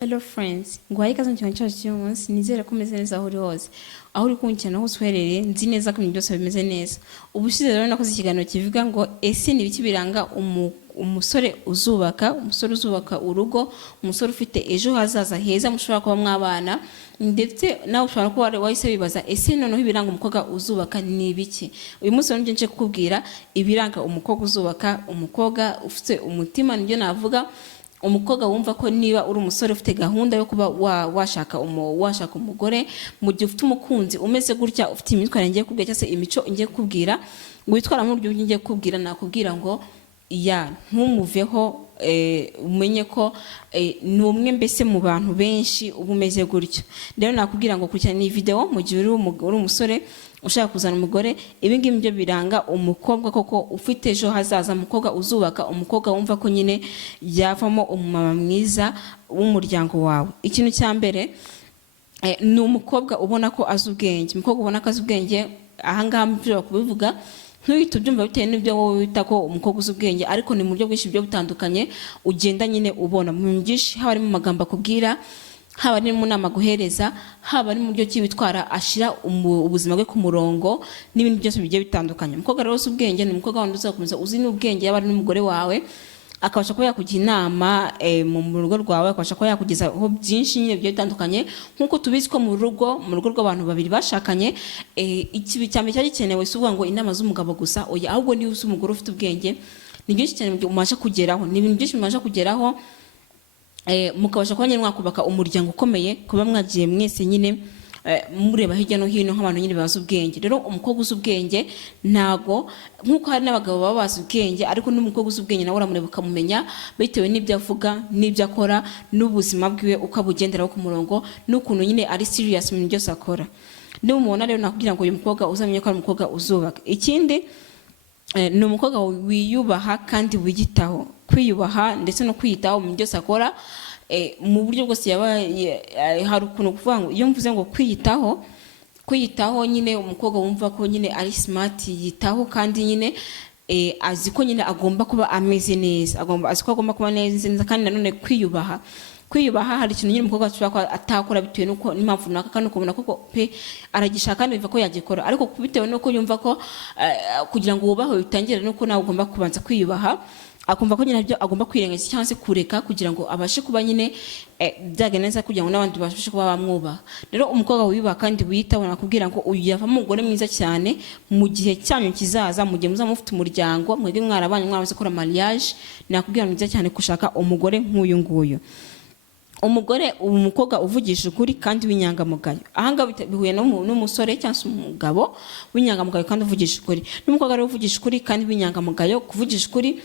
Hello friends, nguhaye ikaze mu kiganiro cyacu cy'uyu munsi. Nizere ko umeze neza aho uri hose. Aho uri kumukina hose uherereye, nzi neza ko ibintu byose bimeze neza. Ubushize rero nakoze ikiganiro kivuga ngo ese ni ibiki biranga umusore uzubaka urugo, umusore ufite ejo hazaza heza mushobora kuba mwabana, ndetse nawe ushobora kuba wahise wibaza ese noneho ibiranga umukobwa uzubaka ni ibiki. Uyu munsi rero nje kukubwira ibiranga umukobwa uzubaka, umukobwa ufite umutima, nibyo navuga. Umukobwa wumva ko niba uri umusore ufite gahunda yo kuba washaka umugore, mu gihe ufite umukunzi umeze gutya, ufite imyitwarire ngiye kubwira cyangwa se imico ngiye kubwira, witwara mu buryo ngiye kubwira, nakubwira ngo ntumuveho, umenye ko ni umwe mbese mu bantu benshi uba umeze gutyo. Rero nakubwira ngo kurikirana iyi video mu gihe uri umusore ushaka kuzana umugore. Ibi ngibi byo biranga umukobwa koko ufite ejo hazaza, umukobwa uzubaka, umukobwa wumva ko nyine yavamo umumama mwiza w'umuryango wawe. Ikintu cya mbere ni umukobwa ubona ko azi ubwenge. Umukobwa ubona ko azi ubwenge, ahangaha mbyo kubivuga ntuhite ubyumva bitewe n'ibyo wowe wita ko umukobwa uzi ubwenge, ariko ni mu buryo bwinshi byo butandukanye ugenda nyine ubona mu byinshi, haba ari mu magambo akubwira, haba ari mu nama guhereza, haba ari mu buryo cy'ibitwara ashira ubuzima bwe ku murongo, n'ibindi byose bigiye bitandukanye. Umukobwa rero uzi ubwenge ni umukobwa wandi uzakomeza uzi n'ubwenge, yaba ari n'umugore wawe, akabasha kuba yakugira inama mu rugo rwawe, akabasha kuba yakugezaho byinshi nyine bigiye bitandukanye. Nk'uko tubizi ko mu rugo rw'abantu babiri bashakanye, ikibi cyane cyari gikenewe si ukuvuga ngo inama z'umugabo gusa, oya, ahubwo niba uzi umugore ufite ubwenge, ni byinshi cyane mubasha kugeraho, ni ibintu byinshi mubasha kugeraho, mukabasha kuba nyine mwakubaka umuryango ukomeye, kuba mwagiye mwese nyine mureba hirya no hino nk'abantu nyine bazi ubwenge. Rero umukobwa uzi ubwenge ntago nk'uko hari n'abagabo baba bazi ubwenge, ariko n'umukobwa uzi ubwenge nawe uramureba ukamumenya bitewe n'ibyo avuga, n'ibyo akora, n'ubuzima bwiwe uko abugenderaho ku murongo, n'ukuntu nyine ari serious mu bintu byose akora. N'umubona rero nakubwira ngo uyu mukobwa uzamenye ko ari umukobwa uzubaka. Ikindi ni umukobwa wiyubaha kandi wiyitaho. Kwiyubaha ndetse no kwiyitaho mu byose akora, mu buryo bwose hari ukuntu kuvuga ngo iyo mvuze ngo kwiyitaho nyine umukobwa wumva ko nyine ari smart, yitaho kandi nyine azi ko nyine agomba kuba ameze neza, azi ko agomba kuba neza, kandi nanone kwiyubaha hari ikintu nyine umukobwa ashobora kuba atakora bitewe n'uko n'impamvu runaka, kandi ukabona ko pe aragishaka kandi biva ko yagikora, ariko bitewe n'uko yumva ko kugira ngo wubahwe bitangire n'uko nawe ugomba kubanza kwiyubaha, akumva ko nyine byo agomba kwirengagiza cyangwa se kureka kugira ngo abashe kuba nyine byagenda neza, kugira ngo n'abandi babashe kuba bamwubaha. Rero umukobwa wiyubaha kandi wiyitaho, nakubwira ngo uyu yavamo umugore mwiza cyane mu gihe cyanyu kizaza, mu gihe muzaba mufite umuryango, mwebwe mwarabanye mwamaze gukora mariage, nakubwira ngo mwiza cyane gushaka umugore nk'uyu nguyu. Umukobwa uvugisha ukuri kandi w'inyangamugayo. Ahangaha bihuye n'umusore cyangwa se umugabo w'inyangamugayo kandi uvugisha ukuri, n'umukobwa rero uvugisha ukuri kandi w'inyangamugayo. Kuvugisha ukuri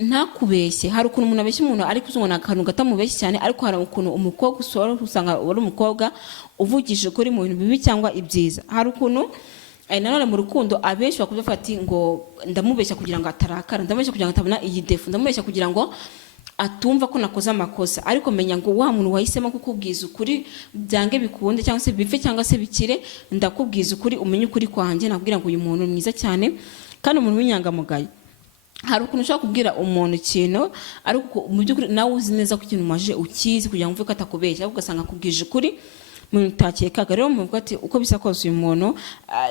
ntakubeshye. Hari ukuntu umuntu abeshya umuntu ariko uzubona akantu gatamubeshye cyane, ariko hari ukuntu umukobwa usanga wari umukobwa uvugisha ukuri mu bintu bibi cyangwa ibyiza. Hari ukuntu nanone mu rukundo abenshi bakuvuga ati ngo ndamubeshya kugira ngo atarakara, ndamubeshya kugira ngo atabona iyi defu, ndamubeshya kugira ngo atumva ko nakoze amakosa. Ariko menya ngo wa muntu wahisemo kukubwiza ukuri, byange bikunde cyangwa se bipfe cyangwa se bikire, ndakubwiza ukuri, umenye ukuri kwanjye. Nakubwira ngo uyu muntu mwiza cyane kandi umuntu w'inyangamugayo. Hari ukuntu ushobora kubwira umuntu ikintu ariko mu by'ukuri nawe uzi neza ko ikintu umaje ukizi, kugira ngo uvuge ko atakubeshya, ahubwo ugasanga akubwije ukuri mu utakekaga. Rero muvuga ati uko bisa kose uyu muntu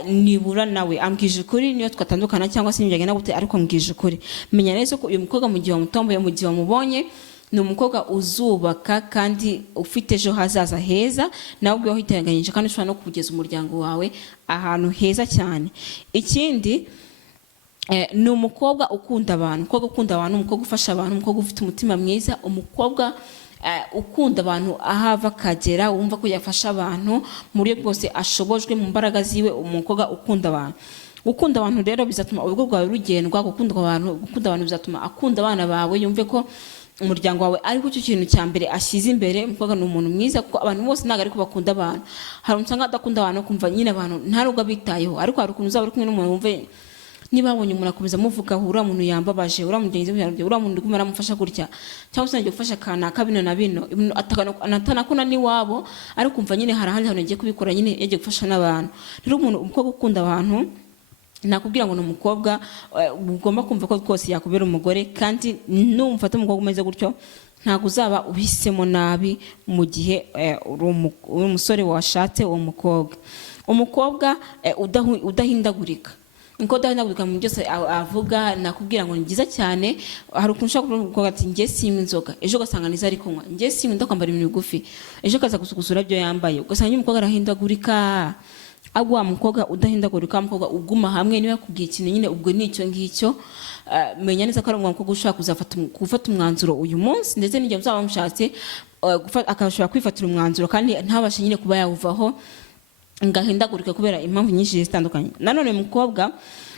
nibura nawe ambwije ukuri, niyo twatandukana cyangwa se nibagenda gute, ariko ambwije ukuri. Menya neza ko uyu mukobwa mu gihe wamutomboye, mu gihe wamubonye, ni umukobwa uzubaka kandi ufite ejo hazaza heza, nawe ubwo wahiteganyije, kandi ushobora no kugeza umuryango wawe ahantu heza cyane. Ikindi ni umukobwa ukunda abantu, umukobwa ufasha abantu, umukobwa ufite umutima mwiza, umukobwa ukunda abantu ahava akagera, wumva ko yafasha abantu mu buryo bwose ashobojwe mu mbaraga ziwe. Umukobwa ukunda abantu. Gukunda abantu rero bizatuma urugo rwawe rugendwa. Gukunda abantu bizatuma akunda abana bawe, yumve ko umuryango wawe ariko cyo kintu cya mbere ashyize imbere. Umukobwa ni umuntu mwiza, kuko abantu bose ntabwo ariko bakunda abantu. Hari umusanga adakunda abantu, kumva nyine abantu nta nubwo abitayeho, ariko hari ukuntu uzaba uri kumwe n'umuntu wumve niba abonye umuntu akomeza amuvuga uriya muntu yambabaje, uriya mugenzi we, uriya muntu uri kumara amufasha gutya, cyangwa se nagiye gufasha kanaka bino na bino, atanakuna n'iwabo, ariko kumva nyine hari ahandi hantu yagiye kubikora, nyine yagiye gufasha n'abantu. Rero umukobwa ukunda abantu, nakubwira ngo ni umukobwa ugomba kumva ko rwose yakubera umugore, kandi numva umukobwa umeze gutyo ntabwo uzaba uhisemo nabi mu gihe uri umusore washatse uwo umukobwa udahindagurika. Niko udahindagurika mu byose avuga. Nakubwira ngo ni byiza cyane. Hari ukuntu ushobora kuvuga ati njye sinywa inzoga, ejo ugasanga nizo ari kunywa. Njye sinywa ndakwambara ibintu bigufi, ejo kaza gusukuzura byo yambaye, ugasanga umukobwa arahindagurika. Agwa mukobwa udahindagurika, mukobwa uguma hamwe, niba yakubwiye ikintu nyine ubwo nicyo ngicyo. Menya neza ko ari umukobwa ushaka gufata umwanzuro uyu munsi, ndetse n'igihe uzaba mushatse akashobora kwifatira umwanzuro kandi ntabashe nyine kuba yawuvaho ngahindagurika kubera impamvu nyinshi zitandukanye. Nanone mukobwa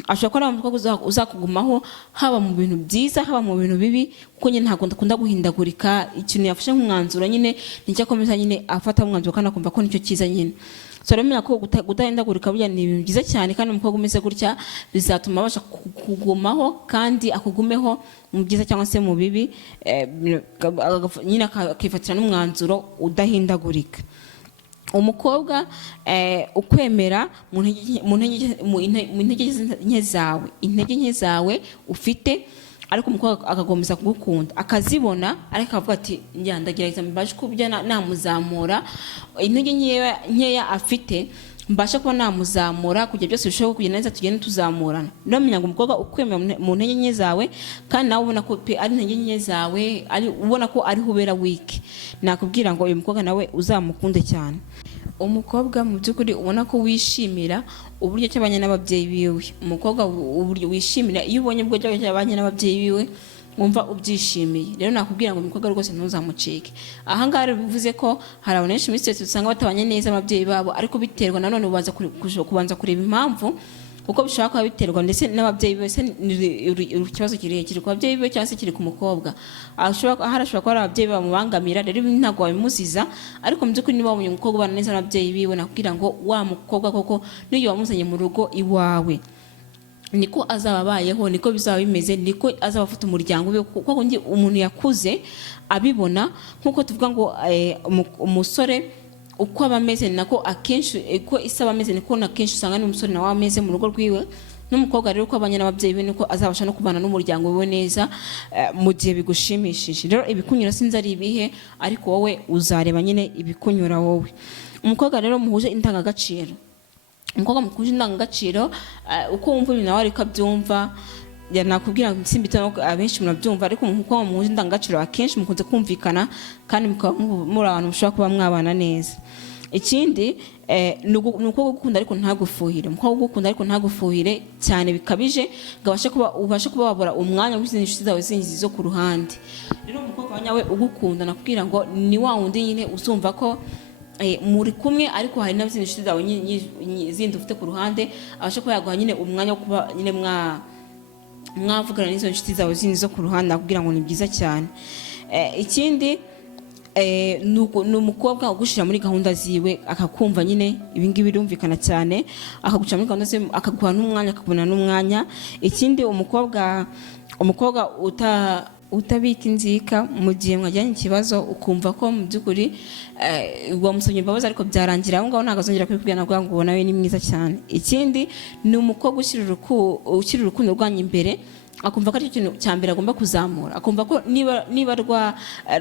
ashobora kuba ari umukobwa uzakugumaho haba mu bintu byiza haba mu bintu bibi, kuko nyine ntabwo ndakunda guhindagurika. Ikintu yafashe nk'umwanzuro nyine nicyo akomeza nyine afata umwanzuro kandi akumva ko nicyo cyiza nyine. So remenya ko gudahindagurika burya ni ibintu byiza cyane, kandi umukobwa umeze gutya bizatuma abasha kugumaho kandi akugumeho mu byiza cyangwa se mu bibi, nyine akifatira n'umwanzuro udahindagurika. Umukobwa ukwemera mu intege nke zawe ufite, ariko umukobwa akagomeza kugukunda akazibona, ariko akavuga ati njya ndagerageza mbashe kubyo namuzamura intege nkeya afite, mbashe kuba namuzamura kugira byose bishoboka kugenda neza, tugende tuzamurana. Rero menya ngo umukobwa ukwemera mu ntege nke zawe, kandi nawe ubona ko ari intege nke zawe, ubona ko ariho ubera weak, nakubwira ngo uyu mukobwa nawe uzamukunde cyane. Umukobwa mu by'ukuri ubona ko wishimira uburyo cyabanye n'ababyeyi biwe. Umukobwa uburyo wishimira iyo ubonye ubwo cyabanye n'ababyeyi biwe wumva ubyishimiye. Rero nakubwira ngo umukobwa rwose ntuzamucike. Aha ngaha bivuze ko hari abantu benshi muri usanga batabanye neza ababyeyi babo, ariko biterwa nanone kubanza kureba impamvu, kuko bishobora kuba biterwa ndetse n'ababyeyi bose. Ikibazo kiri ku babyeyi be cyangwa se kiri ku mukobwa. Harashobora kuba ari ababyeyi bamubangamira, rero ntabwo wabimuziza, ariko mu by'ukuri niba wabonye umukobwa ubana neza n'ababyeyi biwe, nakubwira ngo wa mukobwa koko n'iyo wamuzanye mu rugo iwawe niko azaba abayeho, niko bizaba bimeze, niko azaba afite umuryango we, kuko umuntu yakuze abibona. Nk'uko tuvuga ngo umusore uko aba ameze nako akenshi uko isaba ameze niko nakenshi usanga n'umusore nawe ameze mu rugo rwiwe. N'umukobwa rero uko abanye n'ababyeyi be niko azabasha no kubana n'umuryango we neza mu gihe bigushimishije. Rero ibikunyura sinzi ari ibihe, ariko wowe uzareba nyine ibikunyura wowe. Umukobwa rero muhuje indangagaciro, uko wumva ibintu nawe ariko abyumva. Nakubwira ngo simbita abenshi murabyumva, ariko umukobwa muhuje indangagaciro akenshi mukunze kumvikana kandi muri abantu mushobora kuba mwabana neza. Ikindi ni uko gukunda ariko ntagufuhire. Umukobwa ugukunda ariko ntagufuhire cyane bikabije ngo ubashe kuba wabura umwanya w'izindi nshuti zawe zindi zo ku ruhande. Rero umukobwa wanyawe ugukunda, nakubwira ngo ni wa wundi nyine uzumva ko muri kumwe, ariko hari n'izindi nshuti zawe zindi ufite ku ruhande, abashe kuba yaguha nyine umwanya wo kuba nyine mwavugana n'izo nshuti zawe zindi zo ku ruhande. Nakubwira ngo ni byiza cyane. Ikindi ni umukobwa ugushyira muri gahunda ziwe, akakumva nyine ibingibi birumvikana cyane, akaguca muri gahunda ziwe, akaguha n'umwanya, akabona n'umwanya. Ikindi umukobwa utabika inzika mu gihe mwajyanye ikibazo, ukumva ko mu by'ukuri wamusomye imbabazi ariko byarangira aho ngaho, ntabwo azongera kubikubwira, nabwo ngo nawe ni mwiza cyane. Ikindi ni umukobwa ushyira urukundo rwanyu imbere, akumva ko ari ikintu cya mbere agomba kuzamura, akumva ko niba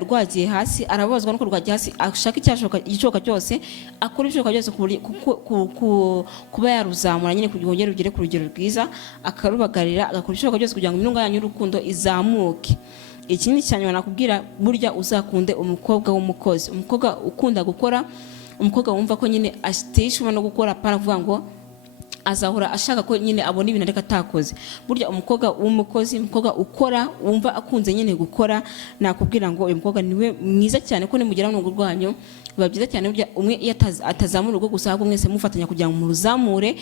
rwagiye hasi arabazwa nuko rwagiye hasi, ashaka igishoboka cyose, akora ibishoboka byose kuba yaruzamura nyine kugira ngo rugere ku rugero rwiza, akarubagarira, agakora ibishoboka byose kugira ngo imirunga yanyu y'urukundo izamuke. Ikindi cyane nakubwira, burya uzakunde umukobwa w'umukozi, umukobwa ukunda gukora, umukobwa wumva ko nyine atishwe no gukora, apana kuvuga ngo azahora ashaka ko nyine abona ibintu ariko atakoze. Burya umukobwa w'umukozi, umukobwa ukora, wumva akunze nyine gukora, nakubwira ngo uyu mukobwa niwe mwiza cyane, ko nimugera mu rugo rwanyu biba byiza cyane. Burya umwe iyo atazamura urugo gusa, ahubwo mwese mufatanya kugira ngo muruzamure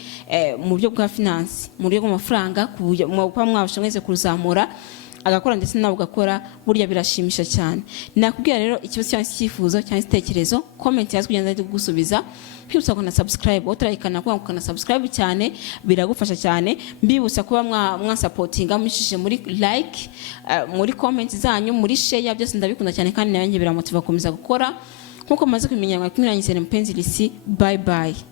mu buryo bwa finance, mu buryo bw'amafaranga, kuba mwabasha mwese kuruzamura, agakora ndetse nawe ugakora, burya birashimisha cyane. Nakubwira rero ikibazo cyangwa icyifuzo cyangwa igitekerezo, comment yazi kugenda ndi gusubiza. Kwibutsa ko na subscribe, utarayikana ko na subscribe cyane, biragufasha cyane. Mbibutsa kuba mwasapotinga mushishije muri like, muri comment zanyu, muri share, byose ndabikunda cyane, kandi nawe biramotiva gukomeza gukora nkuko maze kumenyera. Mwakumira nyise Mpenzi Lisi. Bye bye.